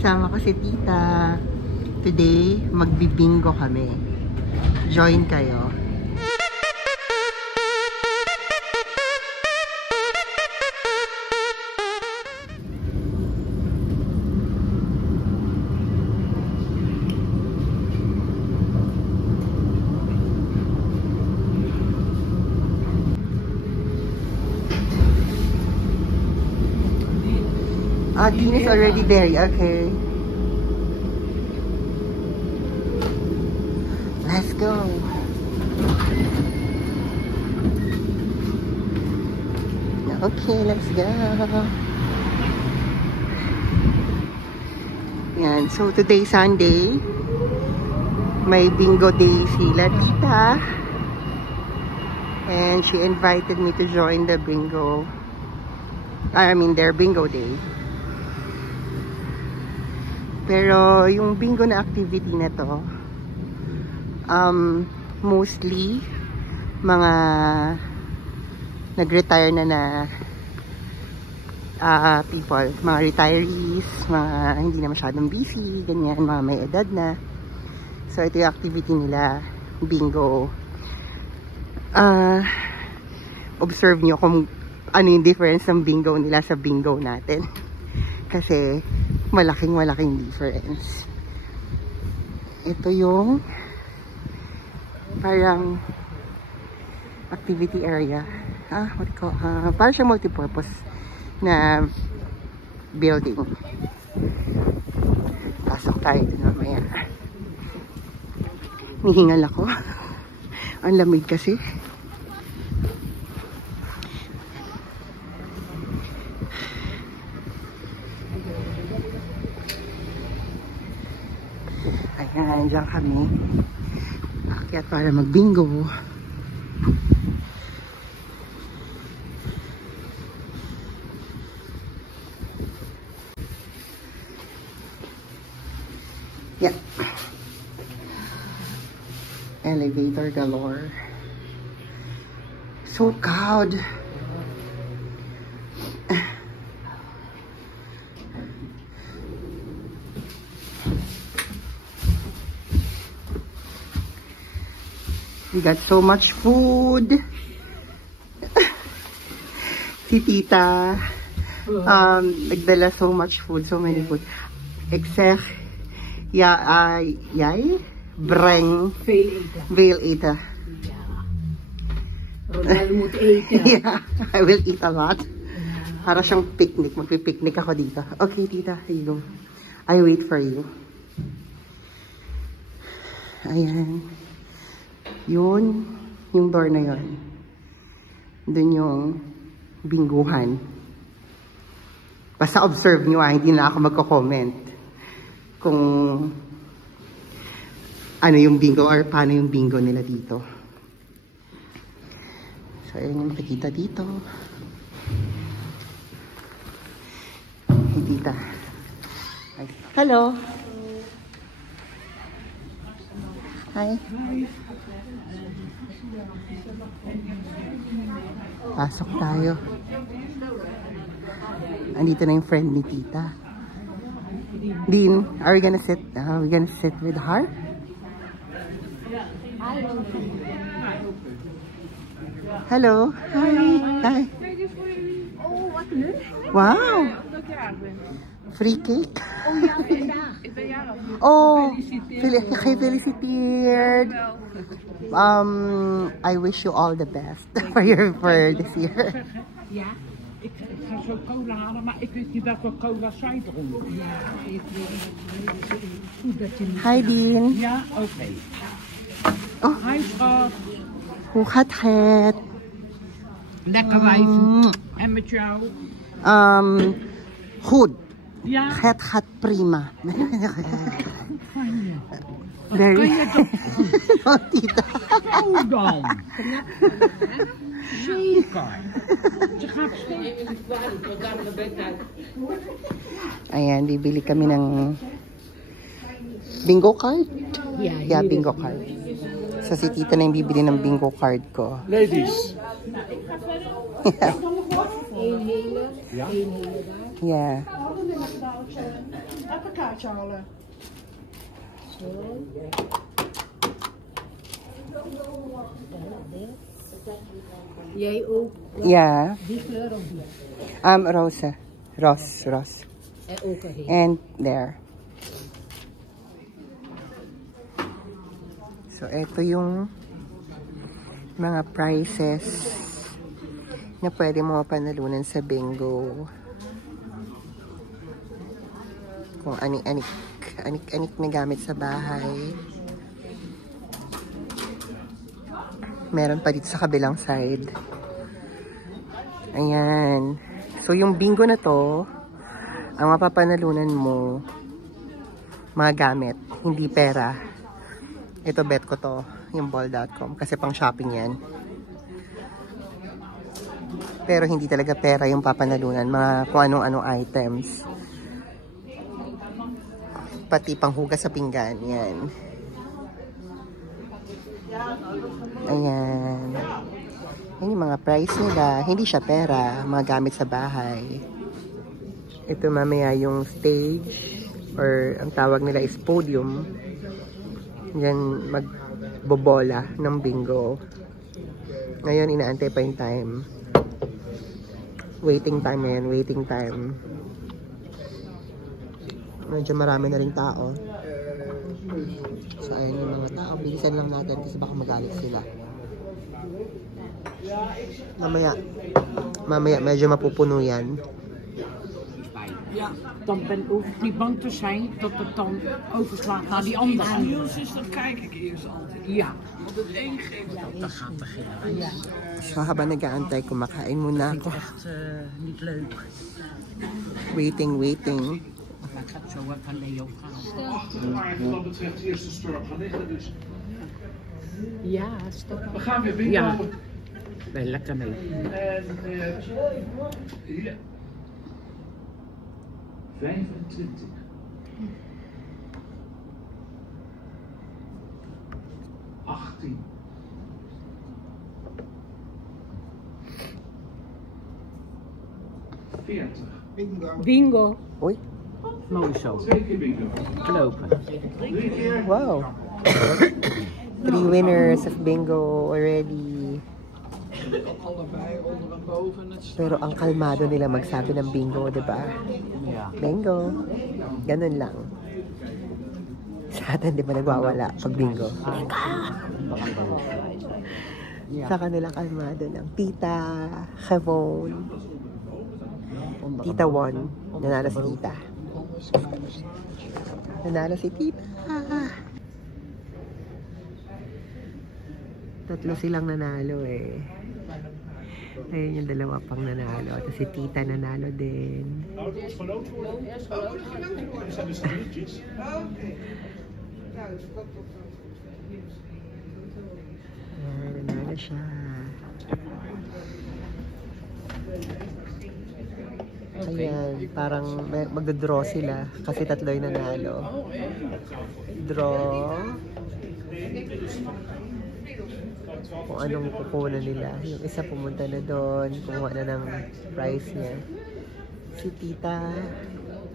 Kasama ko si Tita. Today, magbibingo kami. Join kayo. Dean is already there. Okay. Let's go. Okay, let's go. Yan. So, today, Sunday. May bingo day sila Tita. And she invited me to join the bingo. I mean, their bingo day. Pero yung bingo na activity na to, mostly mga nag-retire na people, mga retirees, mga hindi na masyadong busy, ganyan, mga may edad na. So ito yung activity nila, bingo. Observe nyo kung ano yung difference ng bingo nila sa bingo natin. Kasi malaking difference. Ito yung parang activity area. What do you call? Parang siya multipurpose na building. Pasok tayo dun mamaya. Nihingal ako. Ang lamig kasi. Ayan, dyan kami. Akyat para magbingo. Yeah. Elevator galore. So cold. We got so much food. Si Tita nagdala so much food, so many food. Except yay breng veel eten. Ronald moet eten. Yeah, I will eat a lot. Para siyang picnic, magpi-picnic ako dito. Okay, Tita, here you go. I wait for you. Ayan. Yun, yung door na yun. Doon yung binguhan. Basta observe nyo hindi na ako magko-comment kung ano yung bingo or paano yung bingo nila dito. So, ayun yung nakikita dito. Hey, Tita. Hello. Hi. Pasok tayo. Andito na yung friend ni Tita. Dean, are we gonna sit with her? Hello. Hi. Hi. Oh, wat leuk. Wow. Free cake. Oh ja, vandaag. Ik ben jarig. Oh, gefeliciteerd. I wish you all the best for this year. Ja. Ik ga zo cola halen, maar ik weet niet welke cola zij dronken. Ja, ik weet goed dat je niet... Hi, Dean. Ja, oké. Oh. Hi, schat. Hoe gaat het? Lekker wijf. En met jou? Goed. Ja? Het gaat prima. Fijn, ja. Very... Kan je toch... Oh, Tita. Oh, dan. Zeker. Ze gaat steeds... Ayan, bibili kami ng bingo card. Ja, Bingo card. So si Tita na yung bibili ng bingo card ko. Ladies. Eén hele, Ja? één hele daar. Yeah. Even een kaartje halen. Jij ook? Yeah. Die kleur of die? Rosa. Ros. En ook een And there. So, ito yung mga prizes na pwede mo panalunan sa bingo. Kung anik na gamit sa bahay. Meron pa dito sa kabilang side. Ayan. So, yung bingo na to, ang mapapanalunan mo, mga gamit, hindi pera. Ito, bet ko to, yung ball.com, kasi pang shopping yan. Pero hindi talaga pera yung papanalunan, mga kung anong-anong items. Pati panghugas sa pinggan, yan. Ayan. Yan yung mga price nila. Hindi siya pera, mga gamit sa bahay. Ito mamaya yung stage, or ang tawag nila is podium. Yan, magbobola ng bingo. Ngayon, inaantay pa yung time. Waiting time yan, waiting time. Medyo marami na rin tao. So, ayun yung mga tao. Bilisan lang natin kasi baka magalit sila. Mamaya medyo mapupuno yan. Ja, dan hoef ik niet bang te zijn dat het dan overslaat naar die andere. Niels is, dan kijk ik eerst altijd. Ja. Want het een geeft het Dat gaat beginnen. So, habang nag-aantay, kumakain muna Dat ako. vind ik echt niet leuk. Waiting. Maar ik ga het zo even aan Leo vragen. Maar wat betreft de eerste storm gaan liggen, dus Ja, stop. we gaan weer bingo. Ja. Ben je lekker mee. En ja. 25. 18. 40. Bingo. Uy, Mooi zo. 2 keer bingo. Gelopen. 3 keer. wow. 3 winners of bingo already. Allebei onder en boven. Pero ang kalmado nila magsabi ng bingo, di ba? Ja. Bingo. Ganun lang. Sa atin, di ba nagwawala pag bingo? Sa kanila kalmado lang. Tita, Chavon, Tita Won. Nanalo si Tita. Nanalo si Tita. Tatlo silang nanalo eh. Ayun yung dalawa pang nanalo. At si Tita nanalo din. Nou, het wordt geloot worden. Oh, het wordt geloot worden. Er zijn dus liedjes. Ayan, nanalo siya. Ayan, parang magdodraw sila kasi tatlo yung nanalo. Draw. Kung anong kukunan nila. Yung isa pumunta na doon, kumuha na ng prize niya. Si Tita,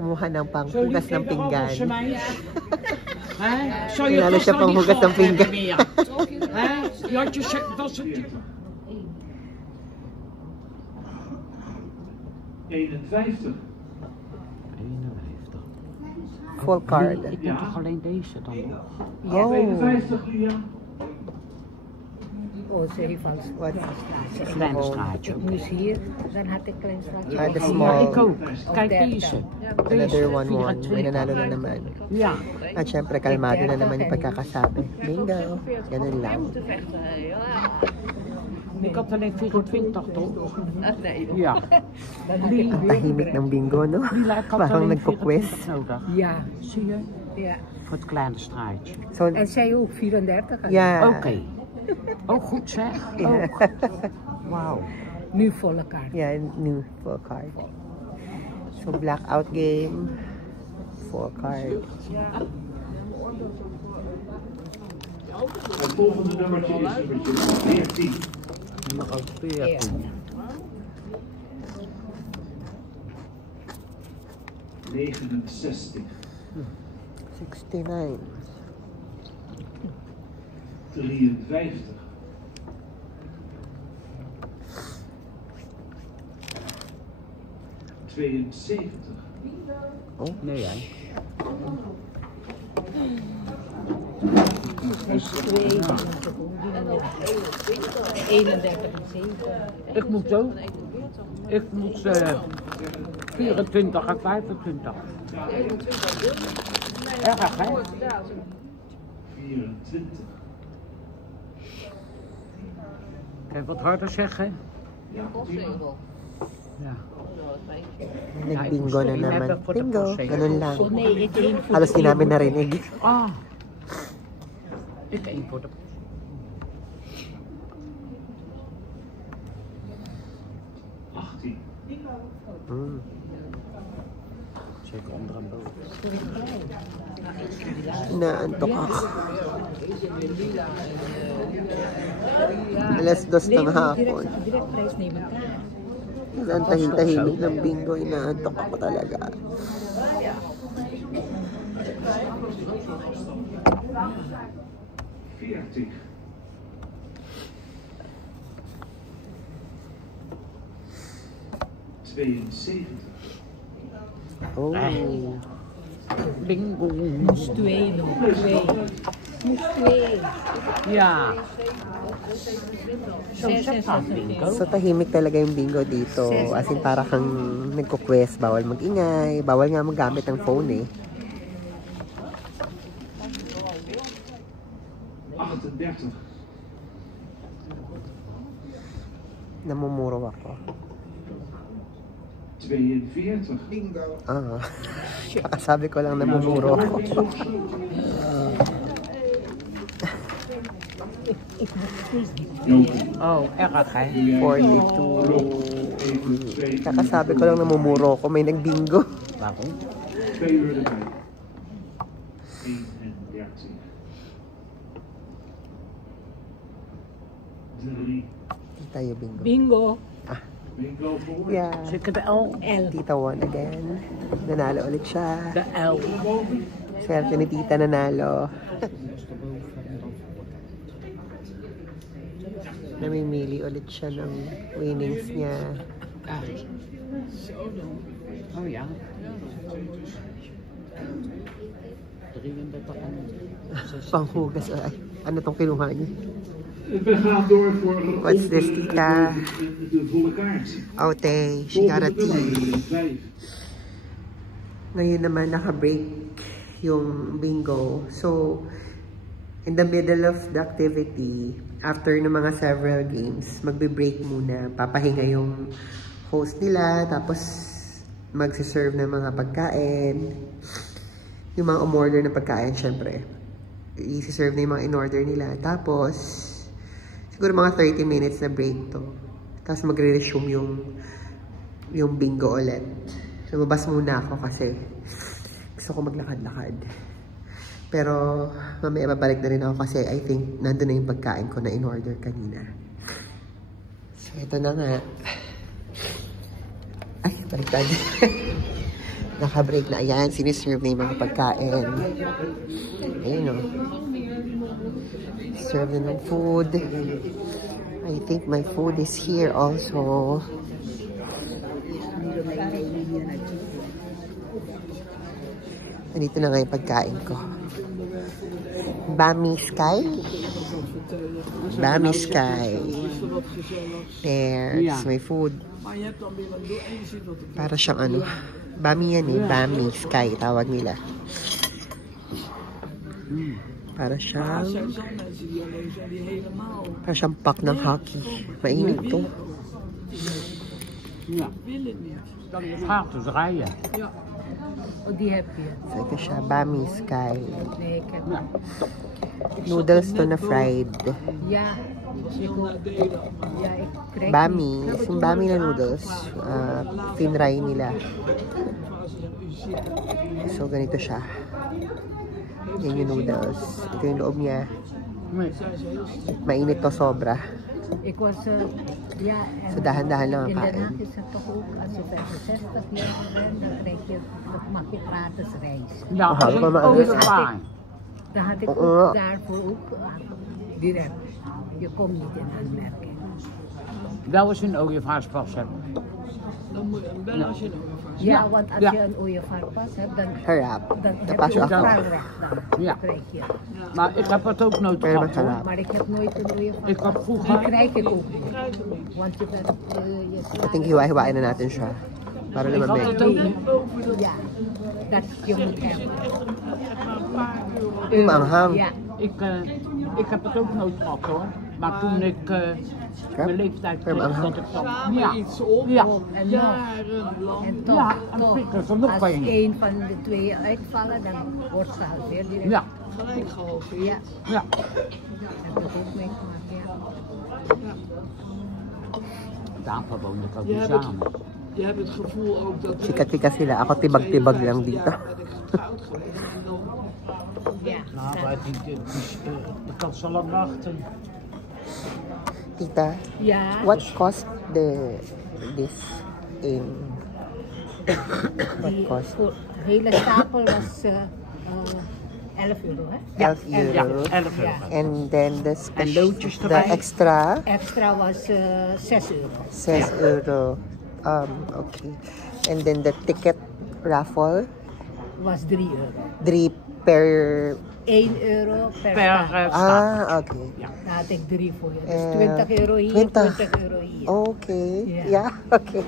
kumuha ng panghugas ng pinggan. Lalo siya panghugas ng pinggan. Dat is het. 51. Full card. Ik denk toch alleen deze dan nog. Oh, 52, Lia. Oh, ze heeft al what? Kleine straatje. Ik moest hier, dan had ik klein straatje. Ah, the Ja, small. ik ook. Kijk deze. Another 1-1. May nanalo na naman. Ja. At syempre, kalmado na naman yung pagkakasabi. Bingo. Ganun lang. Ik had alleen 24 toch? Ja. Ang tahimik ng bingo, no? Lila, ik had Parang alleen nagkukwes. 24 nodig. Ja, Zie je? ja. Voor het kleine straatje. So, En zij ook 34. yeah. Oké. Oh, goed zeg. Ook. Wauw. Nu volle kaart. Yeah, new full card. So, blackout game. Full card. Het volgende nummertje is nummertje 14. Nummer 14. 69. 69. 53. 72. Oh, Nee, hè? Ik moet ook. Ik moet 24 en 25. Erg, hè? 24. Kijk, wat harder zeggen. Ja, prima. Ja. nag-bingo na naman. Bingo, ganun lang. Nee, ik één voor Halos di namin narinig. Ah. Ik één voor de... 18. Mm. Zeker onder een boot. Naantok ako. Alas 2 ng hapon. direct prijs nemen. Ang tahimik ng bingo, inaantok ako talaga. Veertig. 72. Oh. Bingo. Moest twee nog, twee. Moest twee. Ja. Zo zegt dat bingo. So tahimik talaga yung bingo dito. As in para kang nagko-quest, bawal mag-ingay, bawal nga magamit ng phone eh. 38. Namumuro ako. 42. Ah. Sabi ko lang namumuro ako. Joker. Oh, erg, hè? 42. Kakasabi ko lang namumuro ako, may nagbingo. Waarom? 2 uur erbij. 31. 3. Hindi tayo bingo. Bingo. Bingo voor. Yeah. Zeker de L. Tita won again. Nanalo ulit siya. De L. Swerte ni Tita nanalo. Namimili ulit siya ng winnings niya. Oh ja. 33 en 6. Panghugas. Ay, ano tong kinuha niya? We gaan door voor What's this, Tita? de volle kaart. Ote, she got a tea. 5. Ngayon naman naka-break yung bingo. So, in the middle of the activity, after ng mga several games, magbe-break muna. Papahinga yung host nila, tapos magsiserve ng mga pagkain. Yung mga umorder na pagkain, syempre. I-serve na yung mga in-order nila. Tapos, siguro mga 30 minutes na break to. Tapos magre-resume yung bingo ulit. Lumabas muna ako kasi gusto ko maglakad-lakad. Pero mamaya babalik na rin ako kasi I think nandun na yung pagkain ko na in-order kanina. So ito na nga. Ay, baliktad. Naka-break na. Ayan, siniserve na yung mga pagkain. Ayun o. Serve na ng food. I think my food is here also. Nandito na nga yung pagkain ko. Bami Sky. Bami Sky. There's my food. Para siyang ano. Bami yan eh. Bami Sky. Tawag nila. Para siyang pack ng hockey. Mainit to. Ja. Gaat dus rijden. Oh, die heb je. So ito siya. Bami Sky. Nee, ik heb Ja. Noodles to na fried. Ja. Ik ook. Ja, ik krijg Bami. Yung bami na noodles. Tinry nila. So ganito siya. Yan yung noodles. Ito yung loob niya. Nee. Mainit to sobra. Ik was, ja, en So dahan-dahan lang ang in Den kain. Haag is het toch ook, als je 65 jaar bent, dan krijg je, dat mag je gratis reizen. Ja, Aha, ik maar ook dus- waar. Dan had ik Oo. ook daarvoor ook direct. Je komt niet in aanmerking. Wel eens een ooievaarspas hebben. Dan moet je bellen als je een overvast. Ja, want als Ja. je een ooievaarpas hebt, dan, Harap. dan heb Pas je je ook ako. straalrecht. Dan Ja. krijg je. Maar ik heb het ook nooit Pero gehad hoor. masarap. Maar ik heb nooit een ooievaarpas. Ik had Die vroeger... krijg ik ook niet. Want je bent, je I think hiwa-hiwain na natin siya. Para Ik had lumamig. het ook niet. ja, dat je moet hebben. Maanghang. Ja. Ik heb het ook nooit gehad hoor. Maar toen ik mijn leeftijd kreeg, dat ik dan... Samen iets op. Ja. En nog. Jarenlang. En toch, Ja, en toch, prikken ze nog als bij je. één van de twee uitvallen, dan wordt ze gehalveerd direct. Ja, Gelijk geholpen. Ja, ja. heb ik ook meegemaakt, ja. Daarvoor woonde ik ook Je niet hebt het, samen. je hebt het gevoel ook dat... Chika-chika sila. Ako tibag-tibag lang dito. Ben ik getrouwd geweest en dan... Ja, Nou, dat- maar ik kan zo lang wachten. Tita, ja. what cost this in... What Die cost? voor de hele stapel was 11 euro, hè? 11 Ja, euro. 11 euro. And then the, En loodjes the erbij. extra, Extra was 6 euro. 6 euro. Okay. And then the ticket raffle, Was 3 euro. 3 per... 1 euro per Per stapel. Ah, okay. Daar had ik 3 voor je. Dus Eh, 20 euro hier, 20. 20 euro hier. Okay. Ja. Yeah, okay.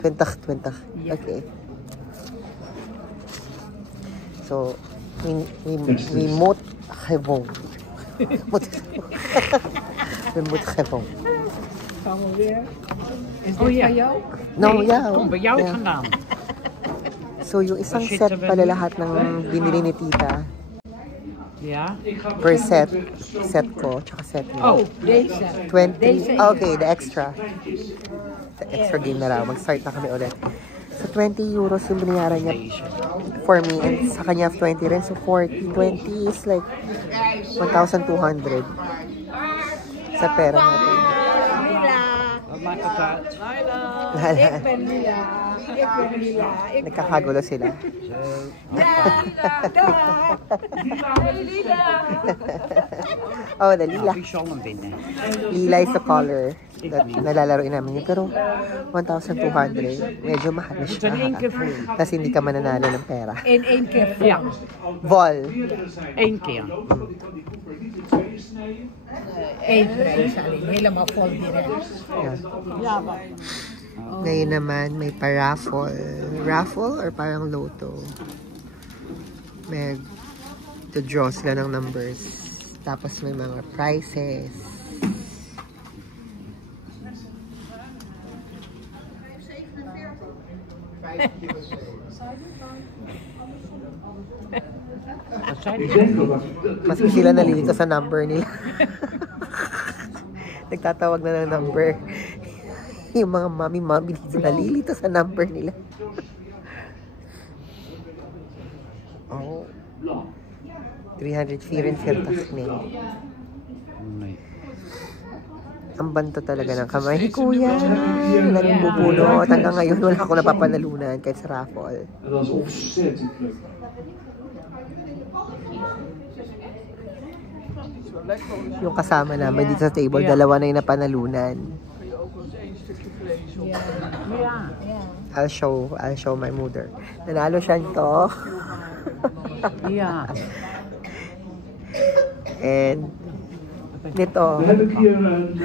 20. Ja. Okay. So, we moet gewoon. We moet gewoon. Gaan we weer. Is dit Oh, ja. van jou? No, Nee, yeah. het komt bij jou yeah. vandaan. So, yung isang Shit, set sabi pala mo. lahat ng binili ni tita. Ja. Per set. Set ko, tsaka set niya. Oh, deze. 20. Deze Okay, the extra. The extra game na raw. Mag-start na kami ulit. So, 20 euros yung binayaran niya for me. And sa kanya, 20 rin. So, 40. 20 is like 1,200 sa pera natin. Mila. Wat maakt het uit? Ik ben Mila. Ik ben Mila. Ik Nagkakagulo sila. Oh, the lila. Wie zal hem winnen? Lila is the color that nalalaroin namin yun. Pero 1,200. Medyo mahal na Het siya. in één keer voor. Kasi hindi ka mananalo ng pera. in 1 keer vol. Ja, Vol. 1 keer. 1 prijs alleen. Helemaal vol direct. Yeah. Ja, maar... Ngayon naman, may pa-raffle. Raffle or parang loto? May to-draw sila ng numbers. Tapos may mga prizes. Wat zei hij? Mas sila nalilito sa number nila. Nagtatawag na ng number. Yung mga mami dito nalilito sa number nila. Oh. 344 nee. Nee. Ang banto talaga ng kamay ni Kuya. Laging bubunot. Hanggang ngayon, wala ako napapanalunan kahit sa raffle. En dat is ontzettend leuk. Zo lekker om Yung kasama namin dito sa table, dalawa na yung napanalunan. kun je ook wel eens 1 stukje vlees op. Ja. Ja. Ja. I'll show my mother. Nanalo siya nito. Ja. And nito, Dan heb ik hier een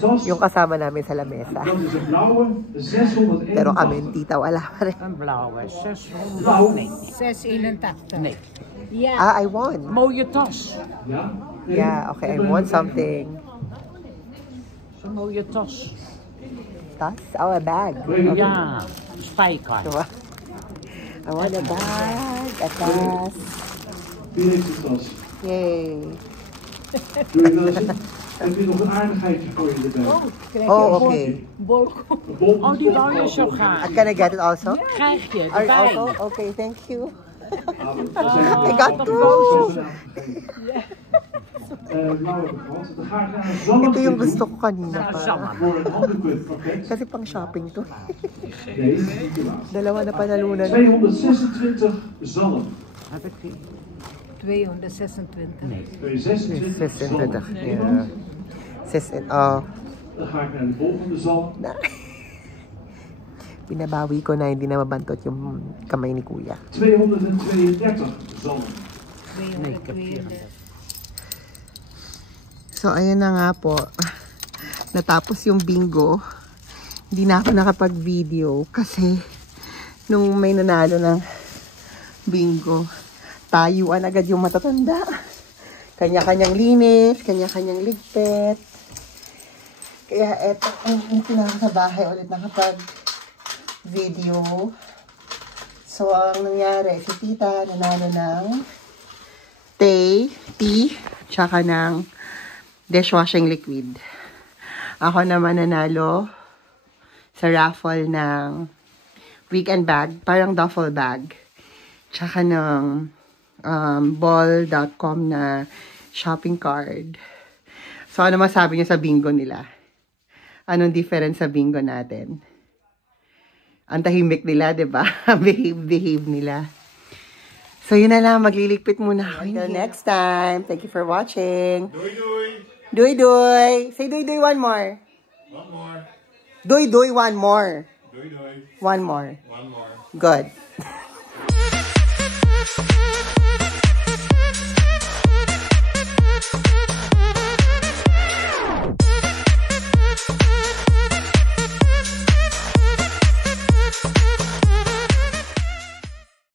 tas. yung kasama namin sa lamesa. Dat is een blauwe, 601. Pero kami, tita, wala pa rin. Een blauwe, 600. Nee. 681. Nee. Ja. Ah, I won. Mooie tas. Ja? Yeah, okay, I won something. Zo'n mooie tas. Tas? Oh, a bag. Ja, spijker. Diba? I won a bag, a tas. Wie heeft de tas? Yay. Doe je wel eens in? Heb je nog een aardigheidje voor je erbij? Krijg je Oh, een okay. bolko. Een bol? Oh, die wou je zo graag. Can I get it also? Krijg je Are erbij. also? Okay, thank you. Ah, we zijn I got two. nou hebben gehad. Dan ga ik naar een zalm. Ito yung gusto ko kanina pa. Voor een handenkunstpakket. Kasi pang shopping to. Deze is niet de laatste. Dalawa na panalunan. 226 zalm. Heb ik die? 226. Nee. 226 zalm. 26. Yeah. Oh, Dan ga ik naar de volgende zalm. binabawi ko na hindi na mabantot yung kamay ni Kuya. 232 zalm. 232. So, ayun na nga po. Natapos yung bingo. Hindi na ako nakapag-video kasi nung may nanalo ng bingo, tayuan agad yung matatanda. Kanya-kanyang linis, kanya-kanyang ligpit. Kaya eto, hindi na ako sa bahay ulit nakapag-video. So, ang nangyari, si Tita nanalo ng tea, tsaka ng dishwashing liquid. Ako naman nanalo sa raffle ng weekend bag, parang duffel bag. Tsaka ng ball.com na shopping card. So, ano masabi niyo sa bingo nila? Anong difference sa bingo natin? Ang tahimik nila, diba? behave nila. So, yun na lang. Magliligpit muna ako. Until next time. Thank you for watching. Doei. Doy. Say doy one more. One more. Doy one more. Doei. One more. One more. Good.